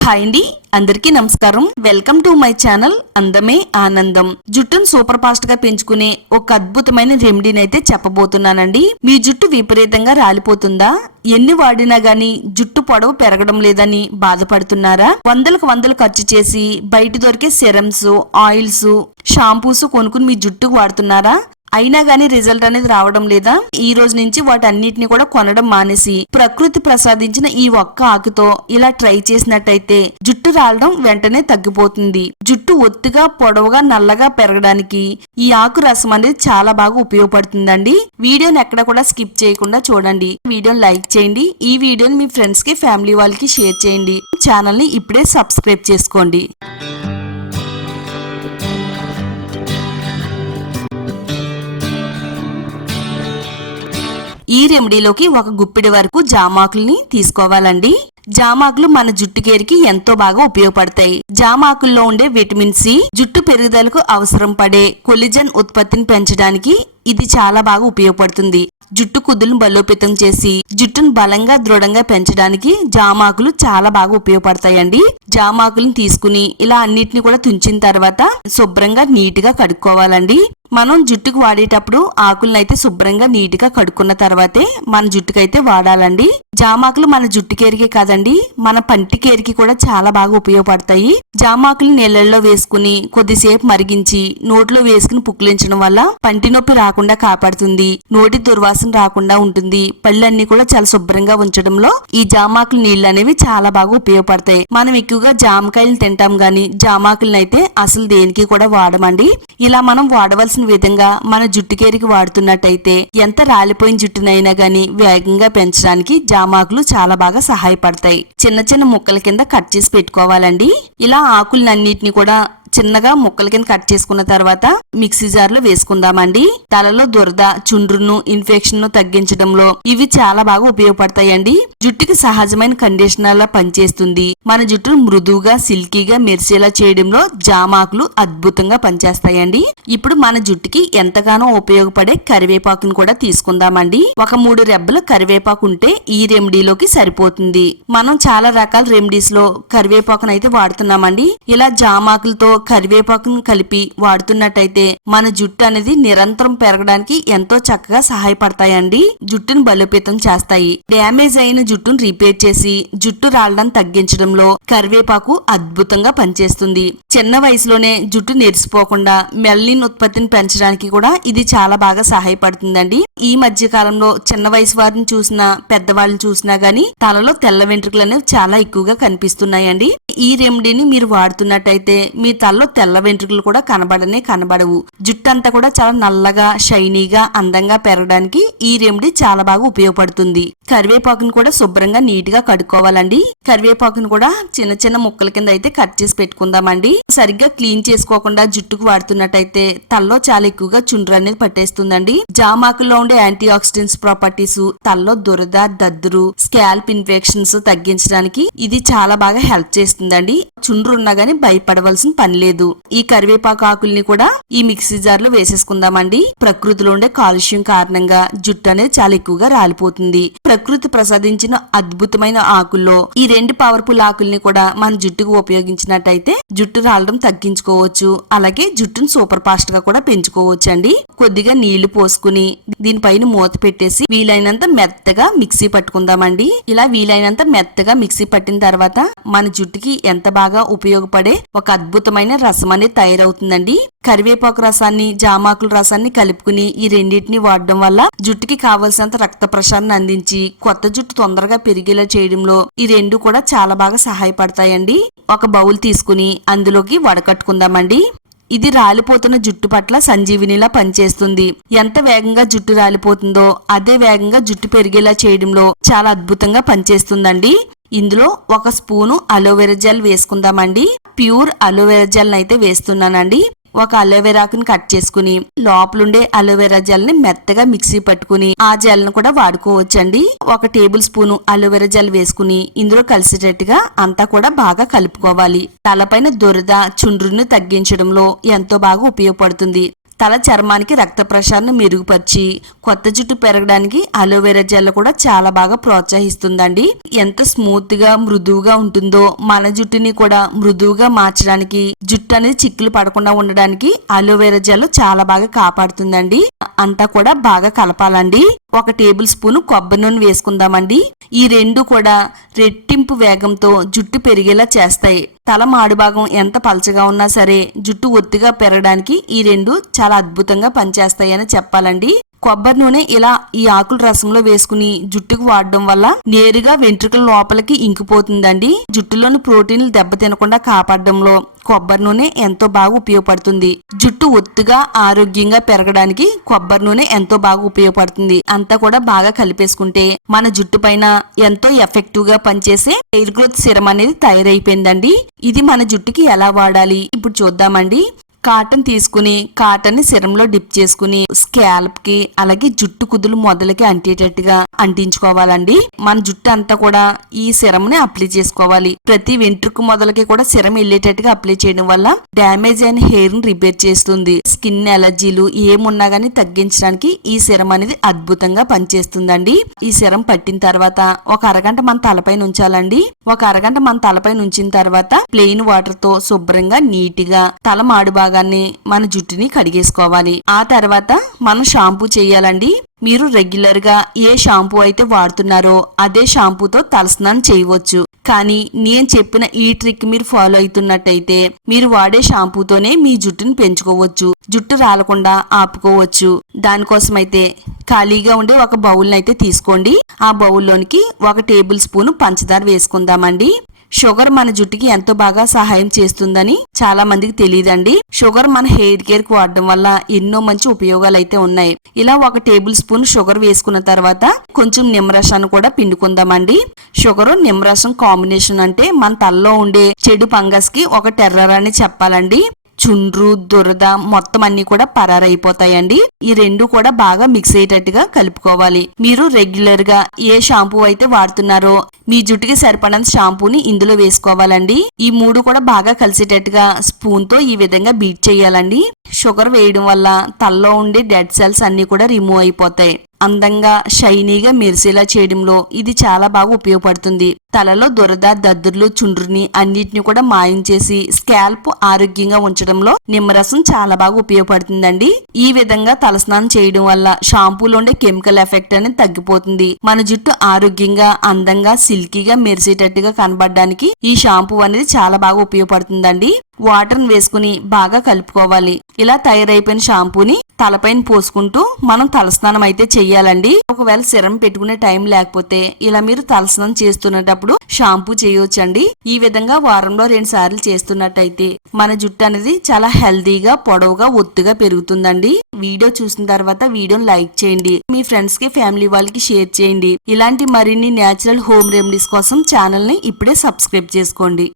Hi అండి, అందరికీ నమస్కారం. వెల్కమ్ టు మై ఛానల్ అందమే ఆనందం. జుట్టును సూపర్ ఫాస్ట్ గా పెంచుకునే ఒక అద్భుతమైన రెమెడీని అయితే చెప్పబోతున్నానండి. మీ జుట్టు విపరీతంగా రాలిపోతుందా? ఎన్ని వాడినా గానీ జుట్టు పొడవు పెరగడం లేదని బాధపడుతున్నారా? వందలు ఖర్చు చేసి బయట దొరికే సెరమ్స్, ఆయిల్స్, షాంపూస్ కొనుక్కుని మీ జుట్టుకు వాడుతున్నారా? అయినా గానీ రిజల్ట్ అనేది రావడం లేదా? ఈ రోజు నుంచి వాటన్నిటిని కూడా కొనడం మానేసి ప్రకృతి ప్రసాదించిన ఈ ఒక్క ఆకుతో ఇలా ట్రై చేసినట్టయితే జుట్టు రాలడం వెంటనే తగ్గిపోతుంది. జుట్టు ఒత్తుగా పొడవుగా నల్లగా పెరగడానికి ఈ ఆకు రసం అనేది చాలా బాగా ఉపయోగపడుతుందండి. వీడియోని ఎక్కడ కూడా స్కిప్ చేయకుండా చూడండి. వీడియోని లైక్ చేయండి. ఈ వీడియోని మీ ఫ్రెండ్స్ కి, ఫ్యామిలీ వాళ్ళకి షేర్ చేయండి. ఛానల్ ని ఇప్పుడే సబ్స్క్రైబ్ చేసుకోండి. ఈ రెమెడీలోకి ఒక గుప్పిడి వరకు జామాకుల్ని తీసుకోవాలండి. జామాకులు మన జుట్టు కేరికి ఎంతో బాగా ఉపయోగపడతాయి. జామాకుల్లో ఉండే విటమిన్ సి జుట్టు పెరుగుదలకు అవసరం పడే కొలిజన్ ఉత్పత్తిని పెంచడానికి ఇది చాలా బాగా ఉపయోగపడుతుంది. జుట్టు కుదులను బలోపేతం చేసి జుట్టును బలంగా దృఢంగా పెంచడానికి జామాకులు చాలా బాగా ఉపయోగపడతాయండి. జామాకులను తీసుకుని ఇలా అన్నిటిని కూడా తుంచిన తర్వాత శుభ్రంగా నీట్ గా కడుక్కోవాలండి. మనం జుట్టుకు వాడేటప్పుడు ఆకులను శుభ్రంగా నీట్ గా కడుక్కున్న తర్వాతే మన జుట్టుకైతే వాడాలండి. జామాకులు మన జుట్టు కేరికి కాదండి, మన పంటి కేరికి కూడా చాలా బాగా ఉపయోగపడతాయి. జామాకులు నీళ్ళల్లో వేసుకుని కొద్దిసేపు మరిగించి నోట్లో వేసుకుని పుక్కిలించడం వల్ల పంటి నొప్పి రాకుండా కాపాడుతుంది. నోటి దుర్వాసన రాకుండా ఉంటుంది. పళ్ళన్నీ కూడా చాలా శుభ్రంగా ఉంచడంలో ఈ జామాకుల నీళ్లు అనేవి చాలా బాగా ఉపయోగపడతాయి. మనం ఎక్కువగా జామకాయలు తింటాం గాని జామాకులను అసలు దేనికి కూడా వాడమండి. ఇలా మనం వాడవలసిన విధంగా మన జుట్టు కేరికి వాడుతున్నట్టయితే ఎంత రాలిపోయిన జుట్టునైనా గానీ వేగంగా పెంచడానికి జామాకులు చాలా బాగా సహాయపడతాయి. చిన్న చిన్న ముక్కల కింద కట్ చేసి పెట్టుకోవాలండి. ఇలా ఆకులన్నిటిని కూడా చిన్నగా ముక్కల కింద కట్ చేసుకున్న తర్వాత మిక్సీ జార్ లో వేసుకుందామండి. తలలో దురద, చుండ్రును, ఇన్ఫెక్షన్ ను తగ్గించడంలో ఇవి చాలా బాగా ఉపయోగపడతాయండి. జుట్టుకి సహజమైన కండిషనర్ లా పనిచేస్తుంది. మన జుట్టును మృదువుగా, సిల్కీగా మెరిసేలా చేయడంలో జామాకులు అద్భుతంగా పనిచేస్తాయండి. ఇప్పుడు మన జుట్టుకి ఎంతగానో ఉపయోగపడే కరివేపాకును కూడా తీసుకుందామండి. ఒక 3 రెబ్బల కరివేపాకు ఉంటే ఈ రెమెడీలోకి సరిపోతుంది. మనం చాలా రకాల రెమెడీస్ లో కరివేపాకును అయితే వాడుతున్నామండి. ఇలా జామాకులతో కరివేపాకును కలిపి వాడుతున్నట్టయితే మన జుట్టు అనేది నిరంతరం పెరగడానికి ఎంతో చక్కగా సహాయపడతాయండి. జుట్టును బలోపేతం చేస్తాయి. డ్యామేజ్ అయిన జుట్టును రిపేర్ చేసి జుట్టు రాలడాన్ని తగ్గించడంలో కరివేపాకు అద్భుతంగా పనిచేస్తుంది. చిన్న వయసులోనే జుట్టు నెరిసిపోకుండా మెలనిన్ ఉత్పత్తిని పెంచడానికి కూడా ఇది చాలా బాగా సహాయపడుతుందండి. ఈ మధ్య కాలంలో చిన్న వయసు వారిని చూసినా, పెద్దవాళ్ళని చూసినా గానీ తలలో తెల్ల వెంట్రుకలు అనేవి చాలా ఎక్కువగా కనిపిస్తున్నాయండి. ఈ రెమెడీని మీరు వాడుతున్నట్టయితే మీ తలలో తెల్ల వెంట్రుకలు కూడా కనబడవు. జుట్టు అంతా కూడా చాలా నల్లగా, షైనీగా, అందంగా పెరగడానికి ఈ రెమెడీ చాలా బాగా ఉపయోగపడుతుంది. కరివేపాకును కూడా శుభ్రంగా నీట్ గా కడుక్కోవాలండి. కరివేపాకును కూడా చిన్న చిన్న ముక్కల కింద కట్ చేసి పెట్టుకుందామండి. సరిగ్గా క్లీన్ చేసుకోకుండా జుట్టుకు వాడుతున్నట్టయితే తలలో చాలా ఎక్కువగా చుండ్రు అనేది పట్టేస్తుందండి. జామాకుల్లో ఉండే యాంటీ ఆక్సిడెంట్స్ ప్రాపర్టీస్ తలలో దురద, దద్దురు, స్కాల్ప్ ఇన్ఫెక్షన్స్ తగ్గించడానికి ఇది చాలా బాగా హెల్ప్ చేస్తుందండి. చుండ్రు ఉన్నా గానీ భయపడవలసిన పని లేదు. ఈ కరివేపాకు ఆకుల్ని కూడా ఈ మిక్సీ జార్ లో వేసేసుకుందామండి. ప్రకృతిలో ఉండే కాలుష్యం కారణంగా జుట్టు అనేది చాలా ఎక్కువగా రాలిపోతుంది. ప్రకృతి ప్రసాదించిన అద్భుతమైన ఆకుల్లో ఈ 2 పవర్ఫుల్ ఆకుల్ని కూడా మన జుట్టుకు ఉపయోగించినట్టయితే జుట్టు రాలడం తగ్గించుకోవచ్చు. అలాగే జుట్టును సూపర్ ఫాస్ట్ గా కూడా పెంచుకోవచ్చు అండి. కొద్దిగా నీళ్లు పోసుకుని దీనిపైన మూత పెట్టేసి వీలైనంత మెత్తగా మిక్సీ పట్టుకుందామండి. ఇలా వీలైనంత మెత్తగా మిక్సీ పట్టిన తర్వాత మన జుట్టుకి ఎంత బాగా ఉపయోగపడే ఒక అద్భుతమైన రసం అనేది తయారవుతుందండి. కరివేపాకు రసాన్ని, జామాకుల రసాన్ని కలుపుకుని ఈ రెండింటిని వాడడం వల్ల జుట్టుకి కావలసినంత రక్త ప్రసరణ అందించి కొత్త జుట్టు తొందరగా పెరిగేలా చేయడంలో ఈ 2 కూడా చాలా బాగా సహాయపడతాయండి. ఒక బౌల్ తీసుకుని అందులోకి వడకట్టుకుందామండి. ఇది రాలిపోతున్న జుట్టు పట్ల సంజీవినిలా పనిచేస్తుంది. ఎంత వేగంగా జుట్టు రాలిపోతుందో అదే వేగంగా జుట్టు పెరిగేలా చేయడంలో చాలా అద్భుతంగా పనిచేస్తుందండి. ఇందులో 1 స్పూను అలోవెరా జెల్ వేసుకుందామండి. ప్యూర్ అలోవెరా జెల్ అయితే వేస్తున్నానండి. ఒక అలోవెరాకుని కట్ చేసుకుని లోపలుండే అలోవెరా జెల్ ని మెత్తగా మిక్సీ పట్టుకుని ఆ జెల్ ను కూడా వాడుకోవచ్చండి. 1 టేబుల్ స్పూన్ అలోవెరా జెల్ వేసుకుని ఇందులో కలిసేటట్టుగా అంతా కూడా బాగా కలుపుకోవాలి. తలపైన దురద, చుండ్రును తగ్గించడంలో ఎంతో బాగా ఉపయోగపడుతుంది. తల చర్మానికి రక్త ప్రసరణ మెరుగుపరిచి కొత్త జుట్టు పెరగడానికి అలోవెరా జెల్ కూడా చాలా బాగా ప్రోత్సహిస్తుందండి. ఎంత స్మూత్ గా మృదువుగా ఉంటుందో మన జుట్టుని కూడా మృదువుగా మార్చడానికి, జుట్టు అనేది చిక్కులు పడకుండా ఉండడానికి అలోవెరా జెల్ చాలా బాగా కాపాడుతుందండి. అంతా కూడా బాగా కలపాలండి. 1 టేబుల్ స్పూన్ కొబ్బరి నూనె వేసుకుందామండి. ఈ రెండు కూడా రెట్టింపు వేగంతో జుట్టు పెరిగేలా చేస్తాయి. తల మాడు భాగం ఎంత పలచగా ఉన్నా సరే జుట్టు ఒత్తిగా పెరగడానికి ఈ రెండు చాలా అద్భుతంగా పనిచేస్తాయని చెప్పాలండి. కొబ్బరి నూనె ఇలా ఈ ఆకుల రసంలో వేసుకుని జుట్టుకు వాడడం వల్ల నేరుగా వెంట్రుకల లోపలికి ఇంకిపోతుందండి. జుట్టులోని ప్రోటీన్లు దెబ్బతినకుండా కాపాడడంలో కొబ్బరి నూనె ఎంతో బాగా ఉపయోగపడుతుంది. జుట్టు ఒత్తుగా ఆరోగ్యంగా పెరగడానికి కొబ్బరి నూనె ఎంతో బాగా ఉపయోగపడుతుంది. అంతా కూడా బాగా కలిపేసుకుంటే మన జుట్టు పైన ఎంతో ఎఫెక్టివ్ గా పనిచేసే హెయిర్ గ్రోత్ సిరం అనేది తయారైపోయిందండి. ఇది మన జుట్టుకి ఎలా వాడాలి ఇప్పుడు చూద్దామండి. కాటన్ తీసుకుని కాటన్ ని సిరంలో డిప్ చేసుకుని స్కాల్ప్ కి అలాగే జుట్టు కుదులు మొదలకి అంటేటట్టుగా అంటించుకోవాలండి. మన జుట్టు అంతా కూడా ఈ సిరం ని అప్లై చేసుకోవాలి. ప్రతి వెంట్రుక మొదలకి కూడా సిరం వెళ్ళేటట్టుగా అప్లై చేయడం వల్ల డ్యామేజ్ అయిన హెయిర్ ని రిపేర్ చేస్తుంది. స్కిన్ ఎలర్జీలు ఏమున్నా గానీ తగ్గించడానికి ఈ సిరం అనేది అద్భుతంగా పనిచేస్తుందండి. ఈ సిరం పట్టిన తర్వాత ఒక అరగంట మన తలపైన ఉంచాలండి. ఒక అరగంట మన తలపైన ఉంచిన తర్వాత ప్లెయిన్ వాటర్ తో శుభ్రంగా నీట్ గా తల మాడు భాగాన్ని మన జుట్టుని కడిగేసుకోవాలి. ఆ తర్వాత మనం షాంపూ చేయాలండి. మీరు రెగ్యులర్ గా ఏ షాంపూ అయితే వాడుతున్నారో అదే షాంపూతో తలస్నానం చేయవచ్చు. కానీ నేను చెప్పిన ఈ ట్రిక్ మీరు ఫాలో అవుతున్నట్టయితే మీరు వాడే షాంపూతోనే మీ జుట్టుని పెంచుకోవచ్చు, జుట్టు రాలకుండా ఆపుకోవచ్చు. దానికోసమైతే ఖాళీగా ఉండే ఒక బౌల్ అయితే తీసుకోండి. ఆ బౌల్లోనికి 1 టేబుల్ స్పూన్ పంచదార వేసుకుందామండి. షుగర్ మన జుట్టుకి ఎంతో బాగా సహాయం చేస్తుందని చాలా మందికి తెలియదండి. షుగర్ మన హెయిర్ కేర్ కు వాడడం వల్ల ఎన్నో మంచి ఉపయోగాలు అయితే ఉన్నాయి. ఇలా 1 టేబుల్ స్పూన్ షుగర్ వేసుకున్న తర్వాత కొంచెం నిమ్మరసాన్ని కూడా పిండుకుందామండి. షుగర్ నిమ్మరసం కాంబినేషన్ అంటే మన తలలో ఉండే చెడు ఫంగస్ కి ఒక టెర్రర్ అని చెప్పాలండి. చుండ్రు దురద మొత్తం అన్ని కూడా పరారైపోతాయండి. ఈ రెండు కూడా బాగా మిక్స్ అయ్యేటట్టుగా కలుపుకోవాలి. మీరు రెగ్యులర్ గా ఏ షాంపూ అయితే వాడుతున్నారో మీ జుట్టుకి సరిపడినంత షాంపూని ఇందులో వేసుకోవాలండి. ఈ 3 కూడా బాగా కలిసేటట్టుగా స్పూన్ తో ఈ విధంగా బీట్ చేయాలండి. షుగర్ వేయడం వల్ల తలలో ఉండే డెడ్ సెల్స్ అన్ని కూడా రిమూవ్ అయిపోతాయి. అందంగా షైనీగా మెరిసేలా చేయడంలో ఇది చాలా బాగా ఉపయోగపడుతుంది. తలలో దురద దద్దుర్లు చుండ్రుని అన్నిటిని కూడా మాయం చేసి స్కాల్ప్ ఆరోగ్యంగా ఉంచడంలో నిమ్మరసం చాలా బాగా ఉపయోగపడుతుందండి. ఈ విధంగా తలస్నానం చేయడం వల్ల షాంపూలో ఉండే కెమికల్ ఎఫెక్ట్ అనేది తగ్గిపోతుంది. మన జుట్టు ఆరోగ్యంగా అందంగా సిల్కీగా మెరిసేటట్టుగా కనబడడానికి ఈ షాంపూ అనేది చాలా బాగా ఉపయోగపడుతుందండి. వాటర్ వేసుకుని బాగా కలుపుకోవాలి. ఇలా తయారైపోయిన షాంపూని తలపైన పోసుకుంటూ మనం తలస్నానం అయితే చెయ్యాలండి. ఒకవేళ సిరం పెట్టుకునే టైం లేకపోతే ఇలా మీరు తలస్నానం చేస్తున్నప్పుడు షాంపూ చేయొచ్చండి. ఈ విధంగా వారంలో 2 సార్లు చేస్తున్నట్టయితే మన జుట్టు అనేది చాలా హెల్దీగా పొడవుగా ఒత్తుగా పెరుగుతుందండి. వీడియో చూసిన తర్వాత వీడియోని లైక్ చేయండి. మీ ఫ్రెండ్స్ కి ఫ్యామిలీ వాళ్ళకి షేర్ చేయండి. ఇలాంటి మరిన్ని నేచురల్ హోమ్ రెమెడీస్ కోసం ఛానల్ ని ఇప్పుడే సబ్స్క్రైబ్ చేసుకోండి.